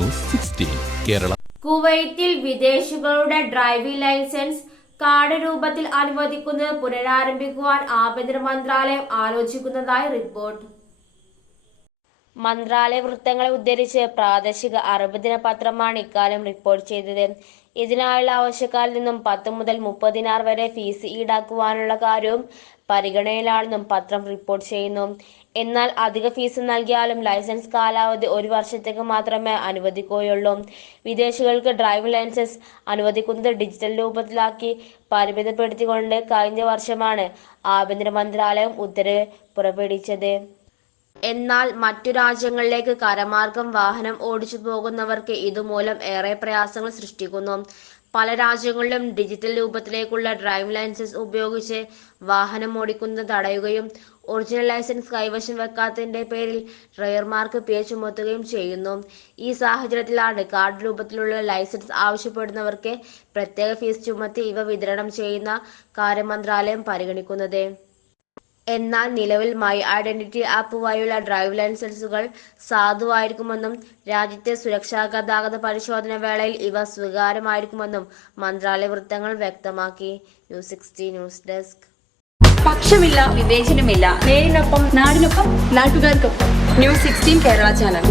News 16 Kerala. കുവൈത്തിൽ വിദേശികളുടെ driving licence card രൂപത്തിൽ അനുവദിക്കുന്നത് പുനരാരംഭിക്കുവാൻ ആഭ്യന്തര മന്ത്രാലയം ആലോചിക്കുന്നതായി റിപ്പോർട്ട്. മന്ത്രാലയ വൃത്തങ്ങളെ ഉദ്ധരിച്ച് പ്രാദേശിക അറബ് ദിനപത്രമാണ് ഇക്കാര്യം റിപ്പോർട്ട് ചെയ്തത്. ഇതിനായുള്ള ആവശ്യക്കാരിൽ നിന്നും 10 മുതൽ 30 ദിനാർ വരെ ഫീസ് ഈടാക്കുവാനുള്ള കാര്യവും പരിഗണനയിലാണെന്നും പത്രം റിപ്പോർട്ട് ചെയ്യുന്നു. എന്നാൽ അധിക ഫീസ് നൽകിയാലും ലൈസൻസ് കാലാവധി 1 വർഷത്തേക്ക് മാത്രമേ അനുവദിക്കുകയുള്ളൂ. വിദേശികൾക്ക് ഡ്രൈവിംഗ് ലൈസൻസ് അനുവദിക്കുന്നത് ഡിജിറ്റൽ രൂപത്തിലാക്കി പരിമിതപ്പെടുത്തിക്കൊണ്ട് കഴിഞ്ഞ വർഷമാണ് ആഭ്യന്തര മന്ത്രാലയം ഉത്തരവ് പുറപ്പെടുവിച്ചത്. എന്നാൽ മറ്റു രാജ്യങ്ങളിലേക്ക് കരമാർഗം വാഹനം ഓടിച്ചു പോകുന്നവർക്ക് ഇതുമൂലം ഏറെ പ്രയാസങ്ങൾ സൃഷ്ടിക്കുന്നു. പല രാജ്യങ്ങളിലും ഡിജിറ്റൽ രൂപത്തിലേക്കുള്ള ഡ്രൈവിംഗ് ലൈസൻസ് ഉപയോഗിച്ച് വാഹനം ഓടിക്കുന്നത് തടയുകയും ഒറിജിനൽ ലൈസൻസ് കൈവശം വെക്കാത്തതിന്റെ പേരിൽ ഡ്രൈവർമാർക്ക് പിഴ ചുമത്തുകയും ചെയ്യുന്നു. ഈ സാഹചര്യത്തിലാണ് കാർഡ് രൂപത്തിലുള്ള ലൈസൻസ് ആവശ്യപ്പെടുന്നവർക്ക് പ്രത്യേക ഫീസ് ചുമത്തി ഇവ വിതരണം ചെയ്യുന്ന കാര്യം മന്ത്രാലയം പരിഗണിക്കുന്നത്. എന്നാൽ നിലവിൽ മൈ ഐഡന്റിറ്റി ആപ്പ് വഴിയുള്ള ഡ്രൈവിംഗ് ലൈസൻസുകൾ സാധുവായിരിക്കുമെന്നും രാജ്യത്തെ സുരക്ഷാ ഗതാഗത പരിശോധന വേളയിൽ ഇവ സ്വീകാര്യമായിരിക്കുമെന്നും മന്ത്രാലയ വൃത്തങ്ങൾ വ്യക്തമാക്കി. News 16 news desk. പക്ഷമില്ല, വിവേചനമില്ല. നേരിനൊപ്പം, നാടിനൊപ്പം, നാട്ടുകാർക്കൊപ്പം. News 16 Kerala channel.